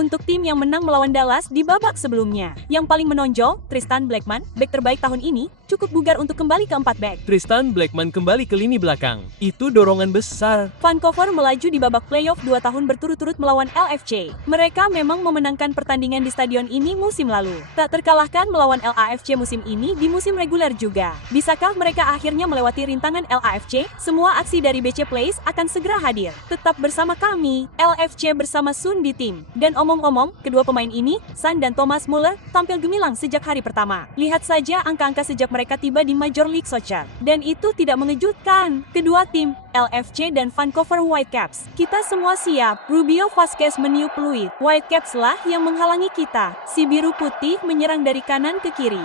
Untuk tim yang menang melawan Dallas di babak sebelumnya, yang paling menonjol, Tristan Blackman, bek terbaik tahun ini, cukup bugar untuk kembali ke 4 bek. Tristan Blackman kembali ke lini belakang. Itu dorongan besar. Vancouver melaju di babak playoff 2 tahun berturut-turut melawan LAFC. Mereka memang memenangkan pertandingan di stadion ini musim lalu. Tak terkalahkan melawan LAFC musim ini di musim reguler juga. Bisakah mereka akhirnya melewati rintangan LAFC? Semua aksi dari BC Place akan segera hadir. Tetap bersama kami, LFC bersama Sun di tim. Dan omong-omong, kedua pemain ini, Sun dan Thomas Muller, tampil gemilang sejak hari pertama. Lihat saja angka-angka sejak mereka tiba di Major League Soccer. Dan itu tidak mengejutkan. Kedua tim, LFC dan Vancouver Whitecaps, kita semua siap. Rubio Vasquez meniup peluit. Whitecaps lah yang menghalangi kita. Si biru putih menyerang dari kanan ke kiri.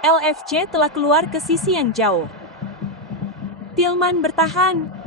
LFC telah keluar ke sisi yang jauh. Tillman bertahan,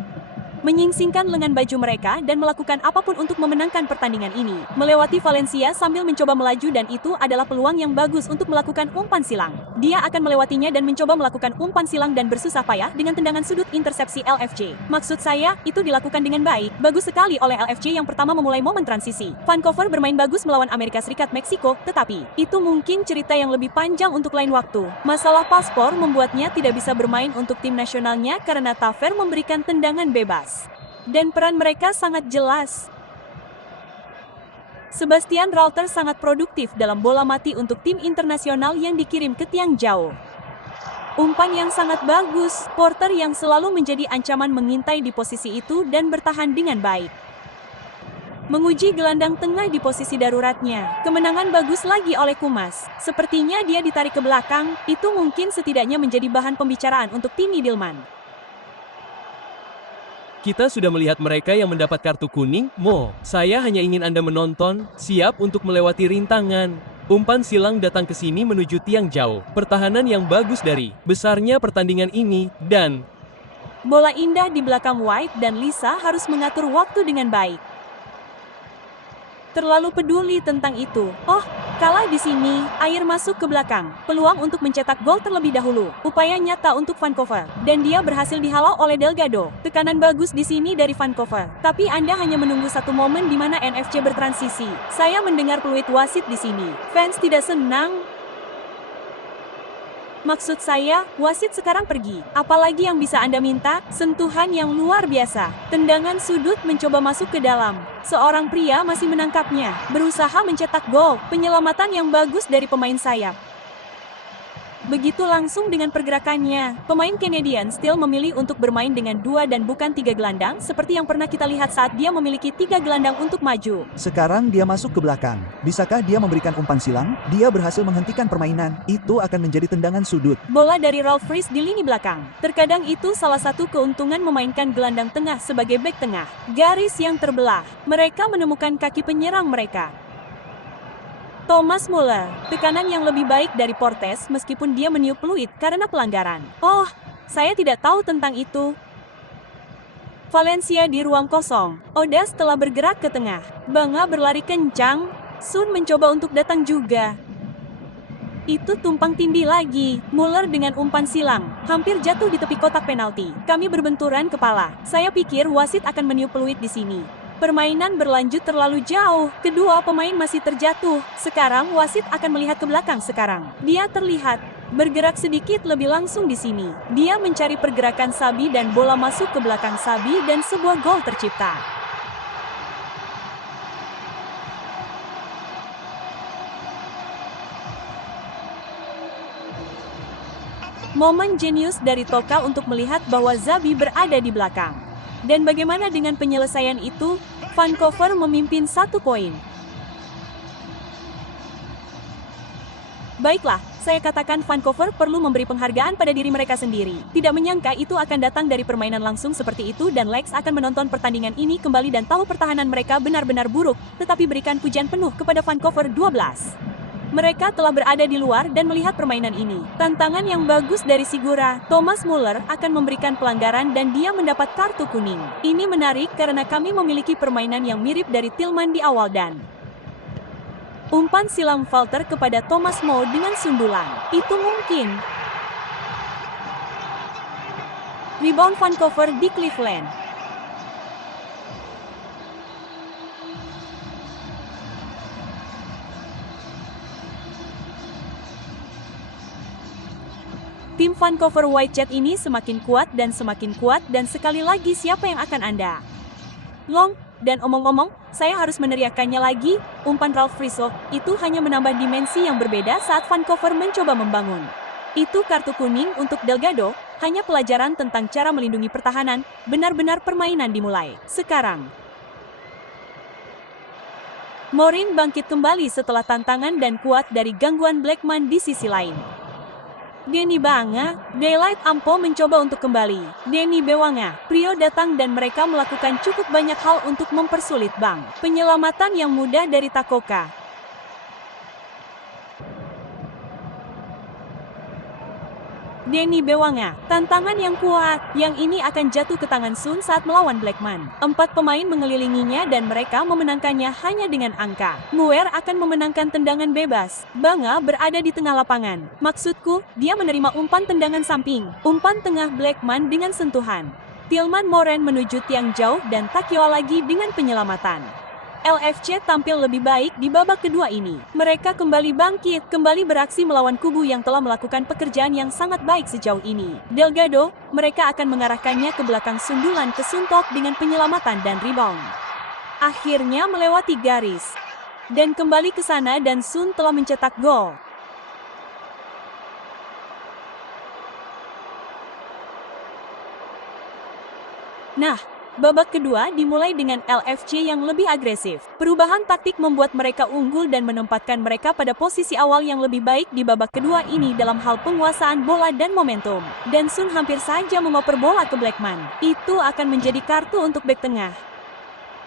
menyingsingkan lengan baju mereka dan melakukan apapun untuk memenangkan pertandingan ini. Melewati Valencia sambil mencoba melaju dan itu adalah peluang yang bagus untuk melakukan umpan silang. Dia akan melewatinya dan mencoba melakukan umpan silang dan bersusah payah dengan tendangan sudut intersepsi LFC. Maksud saya, itu dilakukan dengan baik. Bagus sekali oleh LFC yang pertama memulai momen transisi. Vancouver bermain bagus melawan Amerika Serikat Meksiko, tetapi itu mungkin cerita yang lebih panjang untuk lain waktu. Masalah paspor membuatnya tidak bisa bermain untuk tim nasionalnya karena Taver memberikan tendangan bebas. Dan peran mereka sangat jelas. Sebastian Ralter sangat produktif dalam bola mati untuk tim internasional yang dikirim ke tiang jauh. Umpan yang sangat bagus, Porter yang selalu menjadi ancaman mengintai di posisi itu dan bertahan dengan baik. Menguji gelandang tengah di posisi daruratnya. Kemenangan bagus lagi oleh Kumas. Sepertinya dia ditarik ke belakang, itu mungkin setidaknya menjadi bahan pembicaraan untuk tim Idilman. Kita sudah melihat mereka yang mendapat kartu kuning, Mo. Saya hanya ingin Anda menonton, siap untuk melewati rintangan. Umpan silang datang ke sini menuju tiang jauh. Pertahanan yang bagus dari besarnya pertandingan ini, dan bola indah di belakang White dan Lisa harus mengatur waktu dengan baik. Terlalu peduli tentang itu. Oh, kalah di sini, air masuk ke belakang. Peluang untuk mencetak gol terlebih dahulu. Upaya nyata untuk Vancouver. Dan dia berhasil dihalau oleh Delgado. Tekanan bagus di sini dari Vancouver. Tapi Anda hanya menunggu satu momen di mana NFC bertransisi. Saya mendengar peluit wasit di sini. Fans tidak senang. Maksud saya, wasit sekarang pergi. Apalagi yang bisa Anda minta? Sentuhan yang luar biasa. Tendangan sudut mencoba masuk ke dalam. Seorang pria masih menangkapnya. Berusaha mencetak gol. Penyelamatan yang bagus dari pemain sayap. Begitu langsung dengan pergerakannya. Pemain Canadian Steel memilih untuk bermain dengan 2 dan bukan 3 gelandang, seperti yang pernah kita lihat saat dia memiliki 3 gelandang untuk maju. Sekarang dia masuk ke belakang. Bisakah dia memberikan umpan silang? Dia berhasil menghentikan permainan. Itu akan menjadi tendangan sudut. Bola dari Ralph Fries di lini belakang. Terkadang itu salah satu keuntungan memainkan gelandang tengah sebagai bek tengah. Garis yang terbelah. Mereka menemukan kaki penyerang mereka. Thomas Muller, tekanan yang lebih baik dari Portes meskipun dia meniup peluit karena pelanggaran. Oh, saya tidak tahu tentang itu. Valencia di ruang kosong. Odas telah bergerak ke tengah. Banga berlari kencang. Sun mencoba untuk datang juga. Itu tumpang tindih lagi. Muller dengan umpan silang. Hampir jatuh di tepi kotak penalti. Kami berbenturan kepala. Saya pikir wasit akan meniup peluit di sini. Permainan berlanjut terlalu jauh. Kedua pemain masih terjatuh. Sekarang wasit akan melihat ke belakang sekarang. Dia terlihat bergerak sedikit lebih langsung di sini. Dia mencari pergerakan Sabi dan bola masuk ke belakang Sabi dan sebuah gol tercipta. Momen jenius dari Toka untuk melihat bahwa Zabi berada di belakang. Dan bagaimana dengan penyelesaian itu? Vancouver memimpin 1 poin. Baiklah, saya katakan Vancouver perlu memberi penghargaan pada diri mereka sendiri. Tidak menyangka itu akan datang dari permainan langsung seperti itu dan Lex akan menonton pertandingan ini kembali dan tahu pertahanan mereka benar-benar buruk, tetapi berikan pujian penuh kepada Vancouver 12. Mereka telah berada di luar dan melihat permainan ini. Tantangan yang bagus dari Sigura. Thomas Muller akan memberikan pelanggaran dan dia mendapat kartu kuning. Ini menarik karena kami memiliki permainan yang mirip dari Tillman di awal dan umpan silang Valter kepada Thomas Mo dengan sundulan. Itu mungkin. Rebound Vancouver di Cleveland. Tim Vancouver Whitecaps ini semakin kuat dan sekali lagi siapa yang akan Anda? Long, dan omong-omong, saya harus meneriakannya lagi, umpan Ralph Friso, itu hanya menambah dimensi yang berbeda saat Vancouver mencoba membangun. Itu kartu kuning untuk Delgado, hanya pelajaran tentang cara melindungi pertahanan, benar-benar permainan dimulai. Sekarang, Morin bangkit kembali setelah tantangan dan kuat dari gangguan Blackman di sisi lain. Denny Bewanga, Daylight Ampo mencoba untuk kembali. Denny Bewanga, Prio datang dan mereka melakukan cukup banyak hal untuk mempersulit Bang. Penyelamatan yang mudah dari Takoka. Denny Bewanga, tantangan yang kuat, yang ini akan jatuh ke tangan Sun saat melawan Blackman. 4 pemain mengelilinginya dan mereka memenangkannya hanya dengan angka. Muir akan memenangkan tendangan bebas. Banga berada di tengah lapangan. Maksudku, dia menerima umpan tendangan samping. Umpan tengah Blackman dengan sentuhan. Tillman Moran menuju tiang jauh dan Takio lagi dengan penyelamatan. LFC tampil lebih baik di babak kedua ini. Mereka kembali bangkit, kembali beraksi melawan kubu yang telah melakukan pekerjaan yang sangat baik sejauh ini. Delgado, mereka akan mengarahkannya ke belakang sundulan ke Suntok dengan penyelamatan dan rebound. Akhirnya melewati garis. Dan kembali ke sana dan Sun telah mencetak gol. Nah, babak kedua dimulai dengan LFC yang lebih agresif. Perubahan taktik membuat mereka unggul dan menempatkan mereka pada posisi awal yang lebih baik di babak kedua ini dalam hal penguasaan bola dan momentum. Dan Sun hampir saja mengoper bola ke Blackman. Itu akan menjadi kartu untuk bek tengah.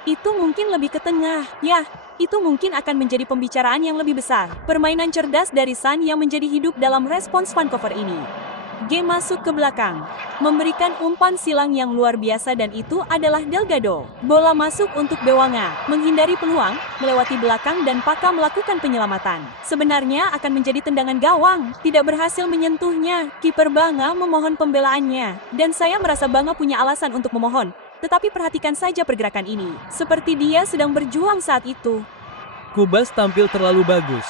Itu mungkin lebih ke tengah. Ya, itu mungkin akan menjadi pembicaraan yang lebih besar. Permainan cerdas dari Sun yang menjadi hidup dalam respons Vancouver ini. Game masuk ke belakang, memberikan umpan silang yang luar biasa dan itu adalah Delgado. Bola masuk untuk Bewanga, menghindari peluang, melewati belakang dan Paka melakukan penyelamatan. Sebenarnya akan menjadi tendangan gawang, tidak berhasil menyentuhnya. Kiper Banga memohon pembelaannya, dan saya merasa Banga punya alasan untuk memohon. Tetapi perhatikan saja pergerakan ini, seperti dia sedang berjuang saat itu. Kubas tampil terlalu bagus.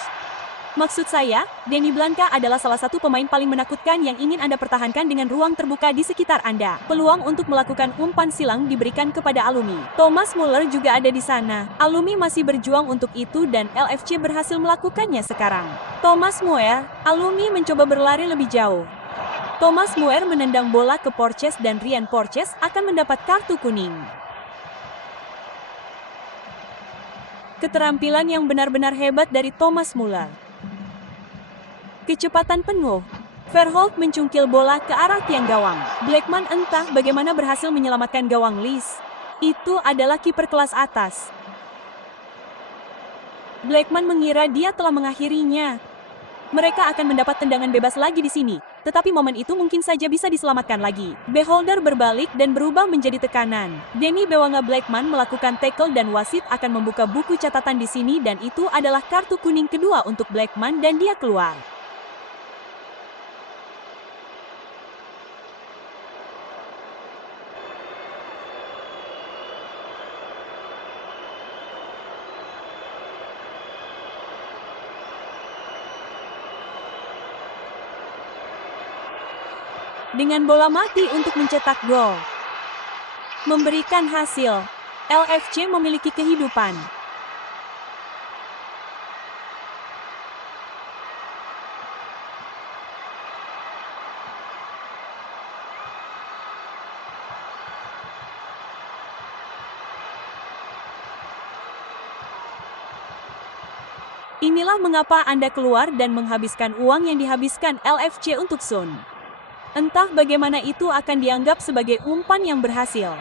Maksud saya, Denny Blanca adalah salah satu pemain paling menakutkan yang ingin Anda pertahankan dengan ruang terbuka di sekitar Anda. Peluang untuk melakukan umpan silang diberikan kepada Alumi. Thomas Muller juga ada di sana. Alumi masih berjuang untuk itu dan LFC berhasil melakukannya sekarang. Thomas Muir, Alumi mencoba berlari lebih jauh. Thomas Muir menendang bola ke Porches dan Ryan Porches akan mendapat kartu kuning. Keterampilan yang benar-benar hebat dari Thomas Muller. Kecepatan penuh. Verholt mencungkil bola ke arah tiang gawang. Blackman entah bagaimana berhasil menyelamatkan gawang Lees. Itu adalah kiper kelas atas. Blackman mengira dia telah mengakhirinya. Mereka akan mendapat tendangan bebas lagi di sini, tetapi momen itu mungkin saja bisa diselamatkan lagi. Beholder berbalik dan berubah menjadi tekanan. Denny Bewanga Blackman melakukan tackle dan wasit akan membuka buku catatan di sini dan itu adalah kartu kuning kedua untuk Blackman dan dia keluar. Dengan bola mati untuk mencetak gol. Memberikan hasil. LFC memiliki kehidupan. Inilah mengapa Anda keluar dan menghabiskan uang yang dihabiskan LFC untuk Sun. Entah bagaimana itu akan dianggap sebagai umpan yang berhasil.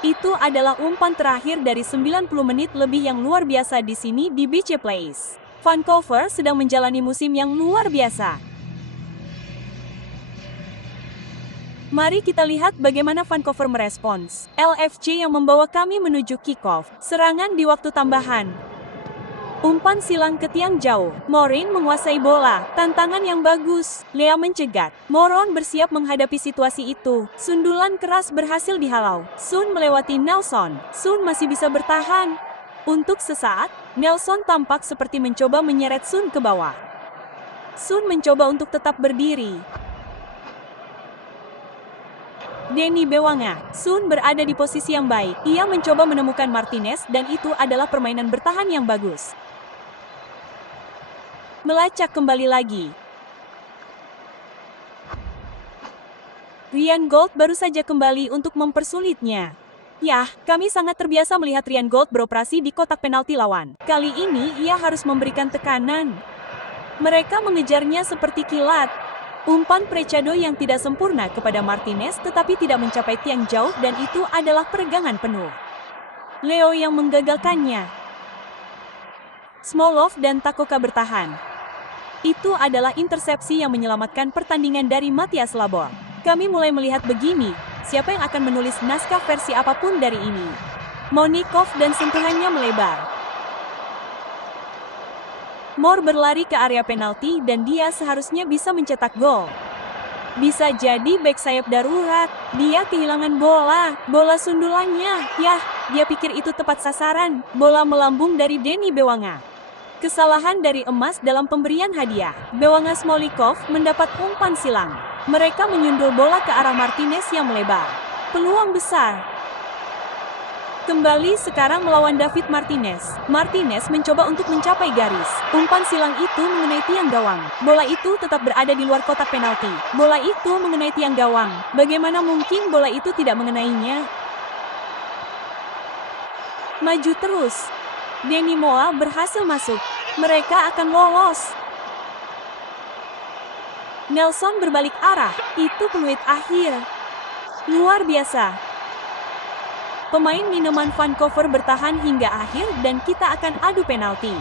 Itu adalah umpan terakhir dari 90 menit lebih yang luar biasa di sini di BC Place. Vancouver sedang menjalani musim yang luar biasa. Mari kita lihat bagaimana Vancouver merespons. LFC yang membawa kami menuju kick-off. Serangan di waktu tambahan. Umpan silang ke tiang jauh. Morin menguasai bola. Tantangan yang bagus. Lea mencegat. Moron bersiap menghadapi situasi itu. Sundulan keras berhasil dihalau. Sun melewati Nelson. Sun masih bisa bertahan. Untuk sesaat, Nelson tampak seperti mencoba menyeret Sun ke bawah. Sun mencoba untuk tetap berdiri. Denny Bewanga, Sun berada di posisi yang baik. Ia mencoba menemukan Martinez dan itu adalah permainan bertahan yang bagus. Melacak kembali lagi. Ryan Gold baru saja kembali untuk mempersulitnya. Yah, kami sangat terbiasa melihat Ryan Gold beroperasi di kotak penalti lawan. Kali ini ia harus memberikan tekanan. Mereka mengejarnya seperti kilat. Umpan Preciado yang tidak sempurna kepada Martinez tetapi tidak mencapai tiang jauh dan itu adalah peregangan penuh. Leo yang menggagalkannya. Smolov dan Takoka bertahan. Itu adalah intersepsi yang menyelamatkan pertandingan dari Matias Labor. Kami mulai melihat begini, siapa yang akan menulis naskah versi apapun dari ini. Monikov dan sentuhannya melebar. Moore berlari ke area penalti dan dia seharusnya bisa mencetak gol. Bisa jadi bek sayap darurat. Dia kehilangan bola. Bola sundulannya. Yah, dia pikir itu tepat sasaran. Bola melambung dari Denny Bewanga. Kesalahan dari emas dalam pemberian hadiah. Bewanga Smolikov mendapat umpan silang. Mereka menyundul bola ke arah Martinez yang melebar. Peluang besar. Kembali sekarang melawan David Martinez. Martinez mencoba untuk mencapai garis. Umpan silang itu mengenai tiang gawang. Bola itu tetap berada di luar kotak penalti. Bola itu mengenai tiang gawang. Bagaimana mungkin bola itu tidak mengenainya? Maju terus. Denny Moa berhasil masuk. Mereka akan lolos. Nelson berbalik arah. Itu peluit akhir. Luar biasa. Pemain minuman Vancouver bertahan hingga akhir dan kita akan adu penalti.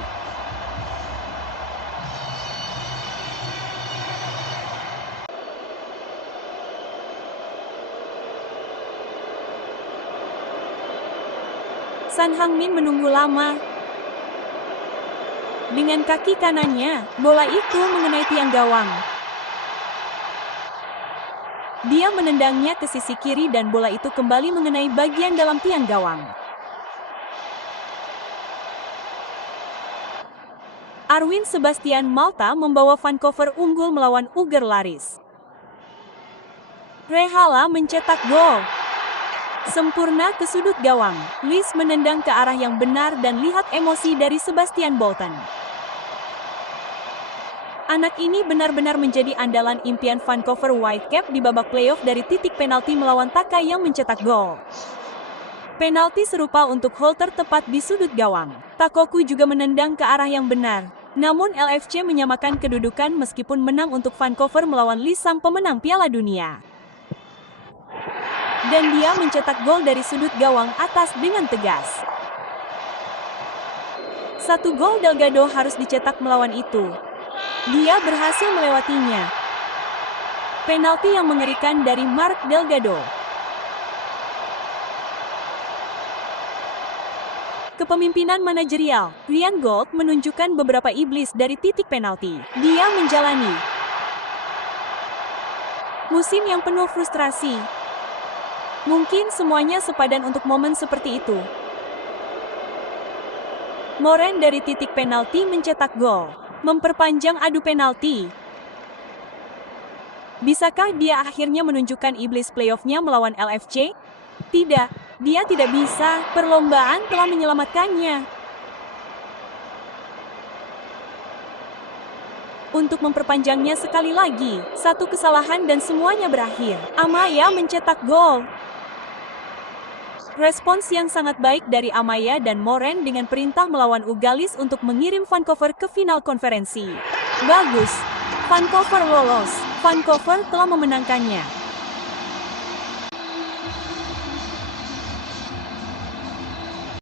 San Heung-min menunggu lama. Dengan kaki kanannya, bola itu mengenai tiang gawang. Dia menendangnya ke sisi kiri dan bola itu kembali mengenai bagian dalam tiang gawang. Arwin Sebastian Malta membawa Vancouver unggul melawan Uger Laris. Rehala mencetak gol. Sempurna ke sudut gawang. Lis menendang ke arah yang benar dan lihat emosi dari Sebastian Bolton. Anak ini benar-benar menjadi andalan impian Vancouver Whitecap di babak playoff dari titik penalti melawan Takai yang mencetak gol. Penalti serupa untuk Holter tepat di sudut gawang. Takoku juga menendang ke arah yang benar. Namun LFC menyamakan kedudukan meskipun menang untuk Vancouver melawan Lee sang pemenang Piala Dunia. Dan dia mencetak gol dari sudut gawang atas dengan tegas. Satu gol Delgado harus dicetak melawan itu. Dia berhasil melewatinya. Penalti yang mengerikan dari Mark Delgado. Kepemimpinan manajerial, Ryan Gold menunjukkan beberapa iblis dari titik penalti. Dia menjalani musim yang penuh frustrasi. Mungkin semuanya sepadan untuk momen seperti itu. Moren dari titik penalti mencetak gol. Memperpanjang adu penalti. Bisakah dia akhirnya menunjukkan iblis playoff-nya melawan LFC? Tidak, dia tidak bisa. Perlombaan telah menyelamatkannya. Untuk memperpanjangnya sekali lagi, satu kesalahan dan semuanya berakhir. Amaya mencetak gol. Respons yang sangat baik dari Amaya dan Moren dengan perintah melawan Ugalis untuk mengirim Vancouver ke final konferensi. Bagus, Vancouver lolos. Vancouver telah memenangkannya.